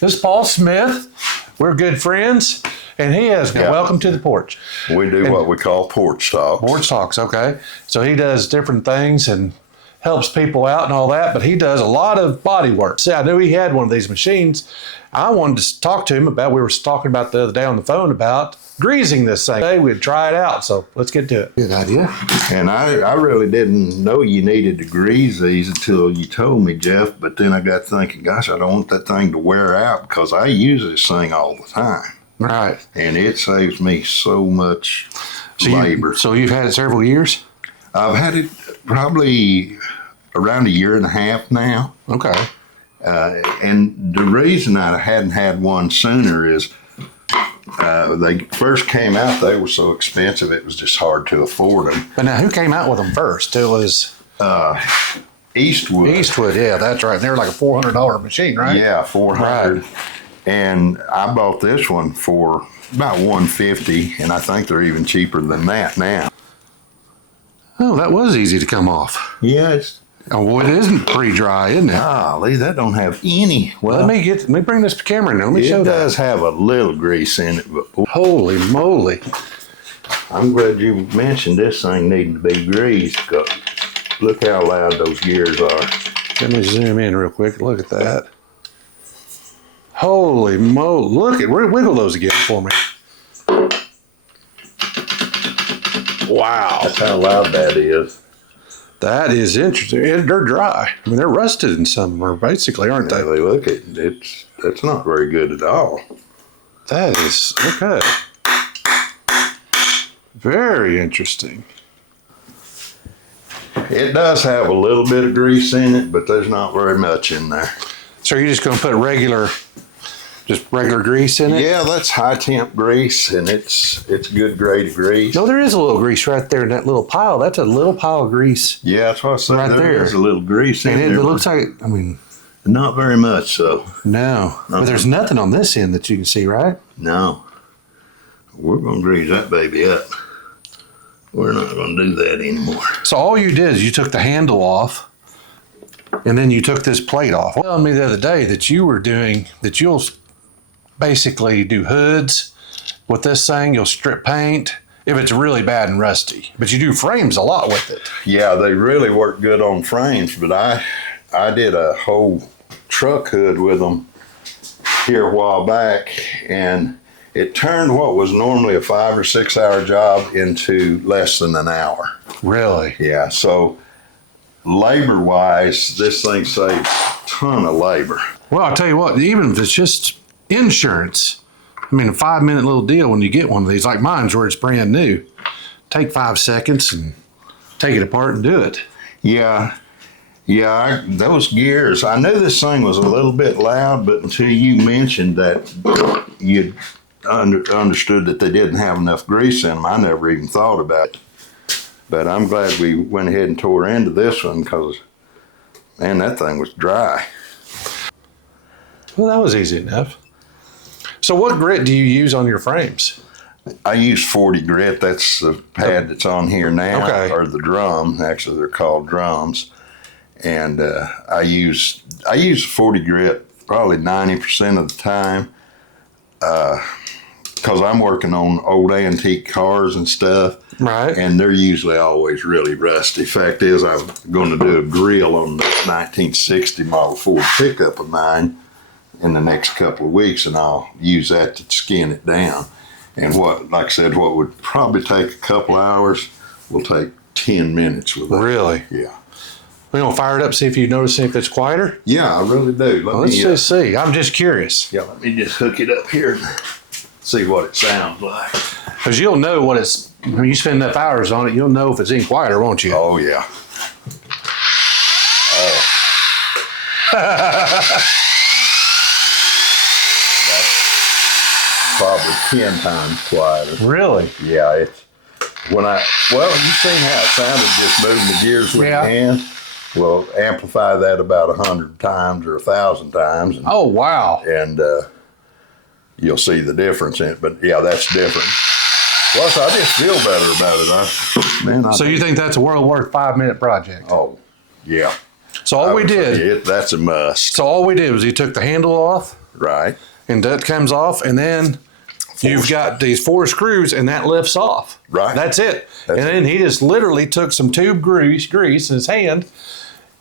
This is Paul Smith. We're good friends, and he has welcome to the porch. We do what we call porch talks. Porch talks, okay. So he does different things and helps people out and all that, but he does a lot of body work. See, I knew he had one of these machines. I wanted to talk to him about, we were talking about the other day on the phone about greasing this thing. Today we'd try it out, so let's get to it. Good idea. And I really didn't know you needed to grease these until you told me, Jeff, but then I got thinking, gosh, I don't want that thing to wear out because I use this thing all the time. Right. And it saves me so much labor. So you've had it several years? I've had it probably around a year and a half now. Okay. And the reason I hadn't had one sooner is they first came out, they were so expensive, it was just hard to afford them. But now, who came out with them first? It was Eastwood. Eastwood, yeah, that's right. They were like a $400 machine, right? Yeah, $400. Right. And I bought this one for about $150, and I think they're even cheaper than that now. Oh, that was easy to come off. Yeah, Oh, well, it isn't pre-dry, isn't it? Golly, that don't have any. Well, let me bring this camera in there. Let me show that. It does have a little grease in it, but holy moly! I'm glad you mentioned this thing needing to be greased. Cause look how loud those gears are. Let me zoom in real quick. Look at that. Holy moly! Look at wiggle those again for me. Wow! That's how loud that is. That is interesting. They're dry. I mean, they're rusted in some, or basically, aren't they? Look at that's not very good at all. That is okay. Very interesting. It does have a little bit of grease in it, but there's not very much in there. So you're just going to put regular grease in it? Yeah, that's high temp grease, and it's good grade of grease. No, there is a little grease right there in that little pile. That's a little pile of grease. Yeah, that's what I said. Right there is a little grease in there. And it looks like, I mean, not very much so. No, but there's nothing on this end that you can see, right? No. We're going to grease that baby up. We're not going to do that anymore. So all you did is you took the handle off, and then you took this plate off. You told me the other day that you'll basically do hoods with this thing. You'll strip paint if it's really bad and rusty, but you do frames a lot with it. Yeah, they really work good on frames, but I did a whole truck hood with them here a while back, and it turned what was normally a 5 or 6 hour job into less than an hour. Really? Yeah, so labor wise, this thing saves a ton of labor. Well, I'll tell you what, even if it's just insurance, I mean, a 5-minute little deal when you get one of these, like mine's where it's brand new. Take 5 seconds and take it apart and do it. Yeah, those gears, I knew this thing was a little bit loud, but until you mentioned that you understood that they didn't have enough grease in them, I never even thought about it. But I'm glad we went ahead and tore into this one because, man, that thing was dry. Well, that was easy enough. So what grit do you use on your frames? I use 40 grit. That's the pad that's on here now, okay. Or the drum. Actually, they're called drums. And I use 40 grit probably 90% of the time because I'm working on old antique cars and stuff. Right. And they're usually always really rusty. Fact is, I'm going to do a grill on the 1960 Model Ford pickup of mine in the next couple of weeks, and I'll use that to skin it down. And like I said, what would probably take a couple hours will take 10 minutes with that. Really? Yeah. We're going to fire it up, see if you notice if it's quieter? Yeah, I really do. Let's just see. I'm just curious. Yeah, let me just hook it up here and see what it sounds like. Because you'll know when you spend enough hours on it, you'll know if it's any quieter, won't you? Oh, yeah. Oh. Probably 10 times quieter. Really? Yeah, you've seen how it sounded just moving the gears with your hand. Well, amplify that about 100 times or 1,000 times. And, oh, wow. And you'll see the difference in it. But yeah, that's different. Plus, I just feel better about it. So you think that's a well worth 5-minute project? Oh, yeah. So all we did. That's a must. So all we did was you took the handle off. Right. and that comes off, and then you've got these 4 screws, and that lifts off. Right. That's it. And then he just literally took some tube grease in his hand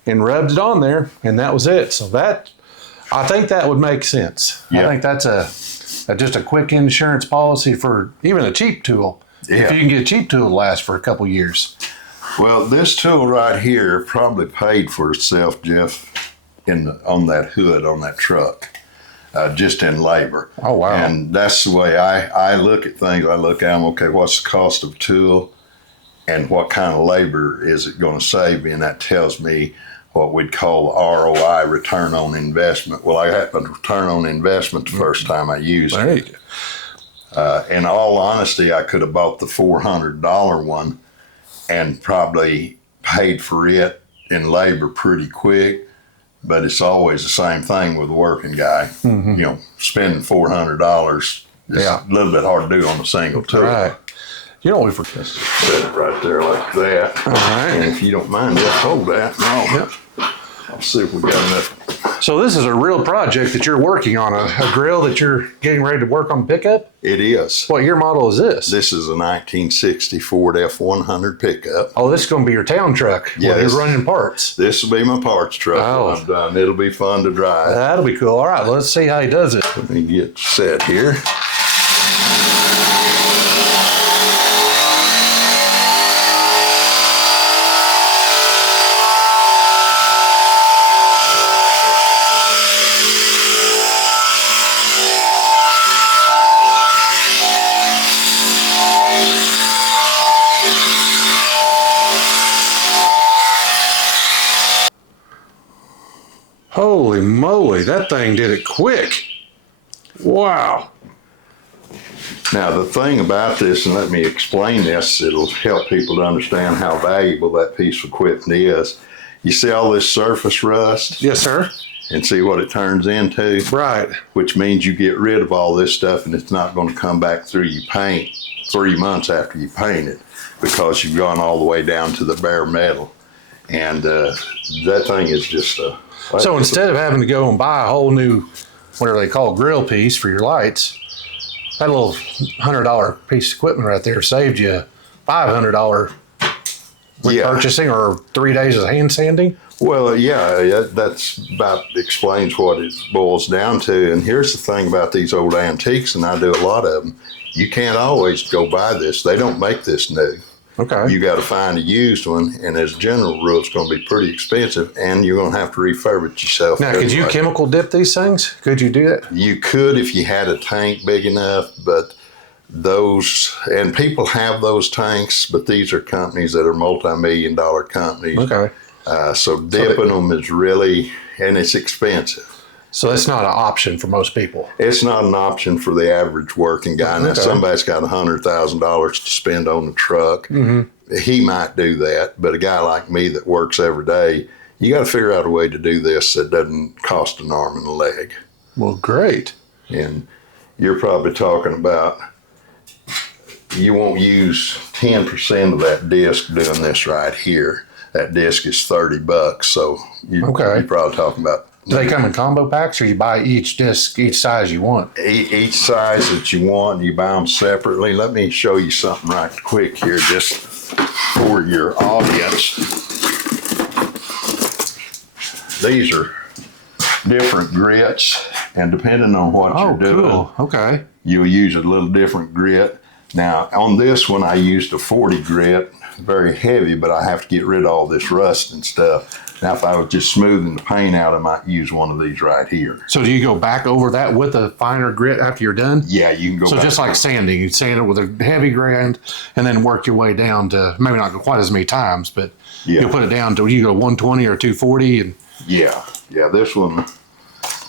and rubbed it on there, and that was it. So that, I think that would make sense. Yeah. I think that's just a quick insurance policy for even a cheap tool. Yeah. If you can get a cheap tool to last for a couple years. Well, this tool right here probably paid for itself, Jeff, on that hood on that truck, just in labor. Oh, wow. And that's the way I look at things. I look at them, okay, what's the cost of a tool and what kind of labor is it going to save me? And that tells me what we'd call ROI, return on investment. Well, I happened to return on investment the first time I used it. Right. In all honesty, I could have bought the $400 one and probably paid for it in labor pretty quick, but it's always the same thing with a working guy. You know, spending $400 is a little bit hard to do on a single tool. Right. You know, we forget. Set it right there like that. All right. And if you don't mind, just hold that. No. Yep. I'll see if we got enough. So this is a real project that you're working on, a grill that you're getting ready to work on pickup? It is. What year model is this? This is a 1960 Ford F100 pickup. Oh, this is going to be your town truck. Yes. When you're running parts. This will be my parts truck Oh. when I'm done. It'll be fun to drive. That'll be cool. All right, let's see how he does it. Let me get set here. Holy moly, that thing did it quick. Wow. Now, the thing about this, and let me explain this, it'll help people to understand how valuable that piece of equipment is. You see all this surface rust Yes, sir. and see what it turns into? Right. Which means you get rid of all this stuff and it's not going to come back through your paint 3 months after you paint it because you've gone all the way down to the bare metal. And that thing is just a... So instead of having to go and buy a whole new, whatever they call grill piece for your lights, that little $100 piece of equipment right there saved you $500 repurchasing or 3 days of hand sanding. Well, yeah, that's about explains what it boils down to. And here's the thing about these old antiques, and I do a lot of them. You can't always go buy this. They don't make this new. Okay. You got to find a used one, and as a general rule, it's going to be pretty expensive, and you're going to have to refurbish it yourself. Now, could you anyway. chemical dip these things? Could you do that? You could if you had a tank big enough, but those, and people have those tanks, but these are companies that are multi-million-dollar companies. Okay. So dipping them is really, and it's expensive. So that's not an option for most people. It's not an option for the average working guy. Now, Okay. somebody's got $100,000 to spend on the truck. He might do that, but a guy like me that works every day, you got to figure out a way to do this that doesn't cost an arm and a leg. Well, great. And you're probably talking about, you won't use 10% of that disc doing this right here. That disc is $30, so you're probably talking about. Do they come in combo packs, or you buy each disc, each size you want? Each size that you want, you buy them separately. Let me show you something right quick here, just for your audience. These are different grits, and depending on what you're doing, cool. Okay. you'll use a little different grit. Now, on this one, I used a 40 grit, very heavy, but I have to get rid of all this rust and stuff. Now, if I was just smoothing the paint out, I might use one of these right here. So do you go back over that with a finer grit after you're done? Yeah, you can go So back. just like sanding, you sand it with a heavy grind and then work your way down to maybe not quite as many times, but Yeah. you'll put it down to you go 120 or 240 and Yeah, this one,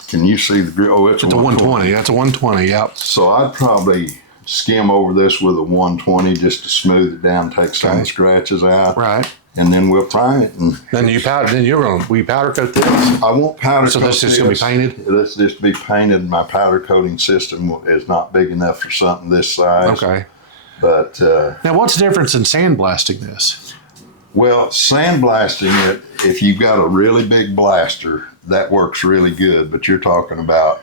can you see the grit? Oh, it's it's a 120. That's a 120. Yep. So I'd probably skim over this with a 120 just to smooth it down, take some of the scratches out. Right. And then we'll prime it. And Then you powder. Then you're gonna we powder coat this. I won't powder So coat this is gonna be painted? This just be painted. My powder coating system is not big enough for something this size. Okay. But, Now, what's the difference in sandblasting this? well, sandblasting it, if you've got a really big blaster, that works really good. But you're talking about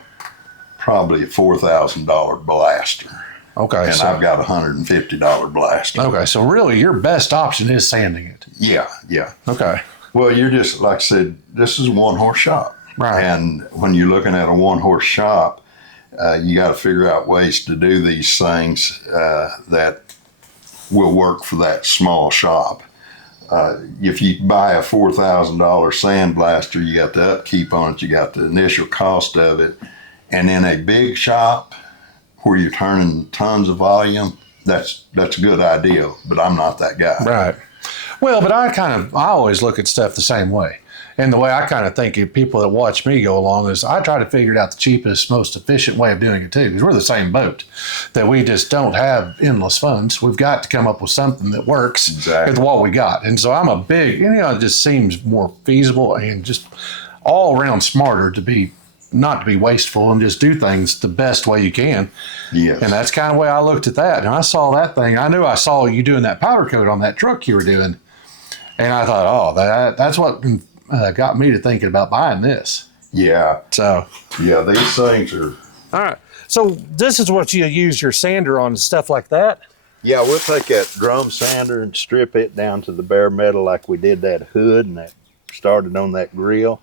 probably a $4,000 blaster. Okay. And So, I've got a $150 blaster. okay. So really your best option is sanding it. Yeah, yeah. Okay. Well, you're just, like I said, this is a one-horse shop. Right. And when you're looking at a one-horse shop, you got to figure out ways to do these things that will work for that small shop. If you buy a $4,000 sandblaster, you got the upkeep on it, you got the initial cost of it. And in a big shop where you're turning tons of volume, that's a good idea, but I'm not that guy. Right. Well, but I always look at stuff the same way. And the way I kind of think of people that watch me go along is I try to figure out the cheapest, most efficient way of doing it too, because we're the same boat, that we just don't have endless funds. We've got to come up with something that works with what we got. And so I'm a big, it just seems more feasible and just all around smarter not to be wasteful and just do things the best way you can. Yes. And that's kind of the way I looked at that. And I saw that thing. I knew I saw you doing that powder coat on that truck you were doing. And I thought, oh, that's what got me to thinking about buying this. Yeah. So. Yeah, these things are. All right. So this is what you use your sander on and stuff like that? Yeah, we'll take that drum sander and strip it down to the bare metal like we did that hood and that started on that grill.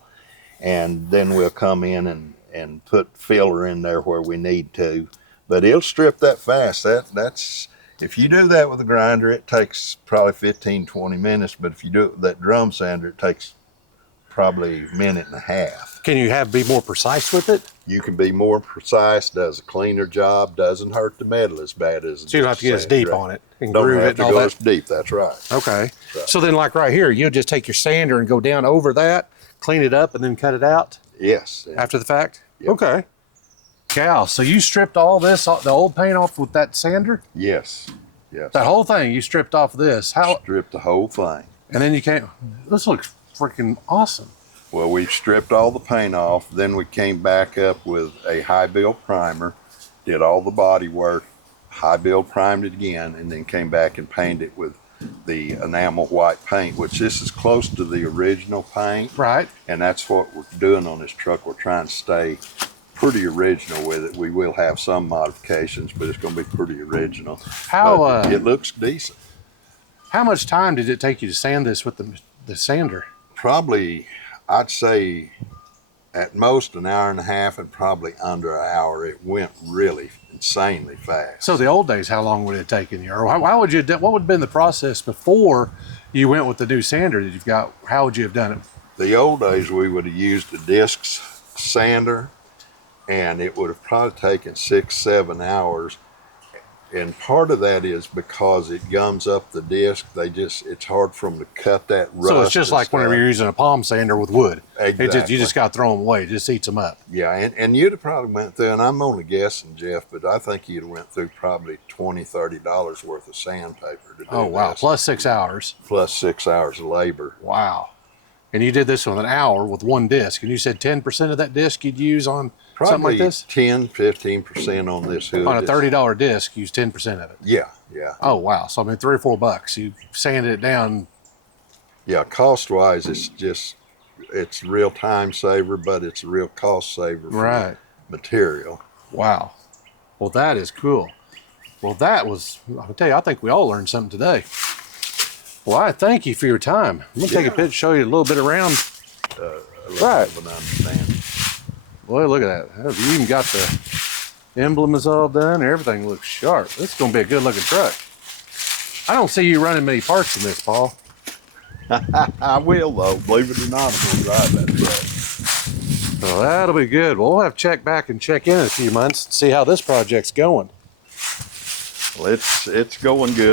And then we'll come in and put filler in there where we need to. But it'll strip that fast. That's if you do that with a grinder, it takes probably 15, 20 minutes. But if you do it with that drum sander, it takes probably a minute and a half. Can you be more precise with it? You can be more precise, does a cleaner job, doesn't hurt the metal as bad as. So you don't have to get as deep on it and don't groove have it to and all go that. as deep, that's right. Okay. So then like right here, you'll just take your sander and go down over that, clean it up and then cut it out? Yes. After the fact? Yep. Okay. Cal, so you stripped all this, the old paint off with that sander? Yes. Yes. That whole thing you stripped off this? How? Stripped the whole thing. And then you came, this looks freaking awesome. Well, we stripped all the paint off. Then we came back up with a high build primer, did all the body work, high build primed it again, and then came back and painted it with the enamel white paint, which this is close to the original paint. Right. And that's what we're doing on this truck. We're trying to stay pretty original with it. We will have some modifications, but it's going to be pretty original. How it looks decent. How much time did it take you to sand this with the sander? Probably, I'd say at most an hour and a half, and probably under an hour. It went really insanely fast. So the old days, how long would it have taken you? Or what would have been the process before you went with the new sander that you've got? How would you have done it? The old days, we would have used a disc sander, and it would have probably taken 6-7 hours. And part of that is because it gums up the disc. It's hard for them to cut that rust. So it's just like whenever you're using a palm sander with wood. Exactly. You just got to throw them away. It just eats them up. Yeah, and you'd have probably went through, and I'm only guessing, Jeff, but I think you'd have went through probably $20-$30 worth of sandpaper to do Oh, wow. this. Plus 6 hours. Plus 6 hours of labor. Wow. And you did this with an hour with one disc. And you said 10% of that disc you'd use on something like Probably this? 10-15% on this hood. On a $30 disc, use 10% of it. Yeah, yeah. Oh, wow. So, I mean, $3 or $4. You sanded it down. Yeah, cost-wise, it's real time saver, but it's a real cost saver for Right. material. Wow. Well, that is cool. Well, I'll tell you, I think we all learned something today. Well, I thank you for your time. I'm going to take a picture, show you a little bit around. Right. Of an understanding. Boy, look at that. You even got the emblem is all done. Everything looks sharp. This is going to be a good looking truck. I don't see you running many parts in this, Paul. I will, though. Believe it or not, I'm going to drive that truck. Well, that'll be good. Well, we'll have to check back and check in a few months and see how this project's going. Well, it's going good.